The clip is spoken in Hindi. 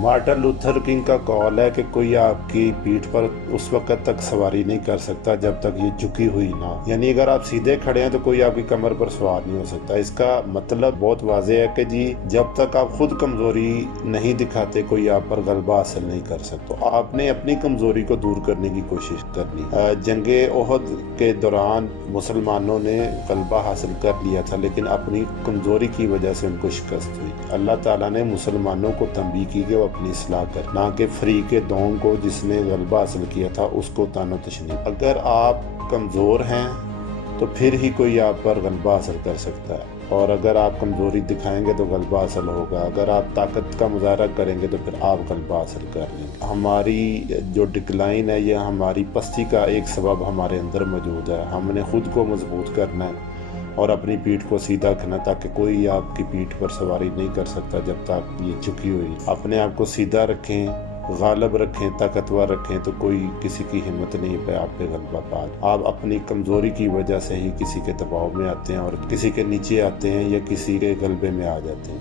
मार्टिन लूथर किंग का कॉल है कि कोई आपकी पीठ पर उस वक्त तक सवारी नहीं कर सकता जब तक ये झुकी हुई ना, यानी अगर आप सीधे खड़े हैं तो कोई आपकी कमर पर सवार नहीं हो सकता। इसका मतलब बहुत वाज़ेह है कि जी जब तक आप खुद कमजोरी नहीं दिखाते कोई आप पर गलबा हासिल नहीं कर सकता। तो आपने अपनी कमजोरी को दूर करने की कोशिश करनी। जंगे ओहद के दौरान मुसलमानों ने गलबा हासिल कर लिया था, लेकिन अपनी कमजोरी की वजह से उनको शिकस्त हुई। अल्लाह ताला ने मुसलमानों को तंबीह की कि वो अपनी इस्लाह कर, ना कि फ्री के दोंग को जिसने गलबा हासिल किया था उसको तानो तशनी। अगर आप कमज़ोर हैं तो फिर ही कोई आप पर गलबा हासिल कर सकता है, और अगर आप कमज़ोरी दिखाएंगे तो गलबा हासिल होगा। अगर आप ताकत का मुजाहरा करेंगे तो फिर आप गलबा हासिल कर लेंगे। हमारी जो डिक्लाइन है यह हमारी पस्ती का एक सबब हमारे अंदर मौजूद है। हमने खुद को मजबूत करना है और अपनी पीठ को सीधा रखना, ताकि कोई आपकी पीठ पर सवारी नहीं कर सकता जब तक ये झुकी हुई। अपने आप को सीधा रखें, गालब रखें, ताकतवर रखें, तो कोई किसी की हिम्मत नहीं पे आप पे गलबा पा। आप अपनी कमज़ोरी की वजह से ही किसी के दबाव में आते हैं और किसी के नीचे आते हैं या किसी के गलबे में आ जाते हैं।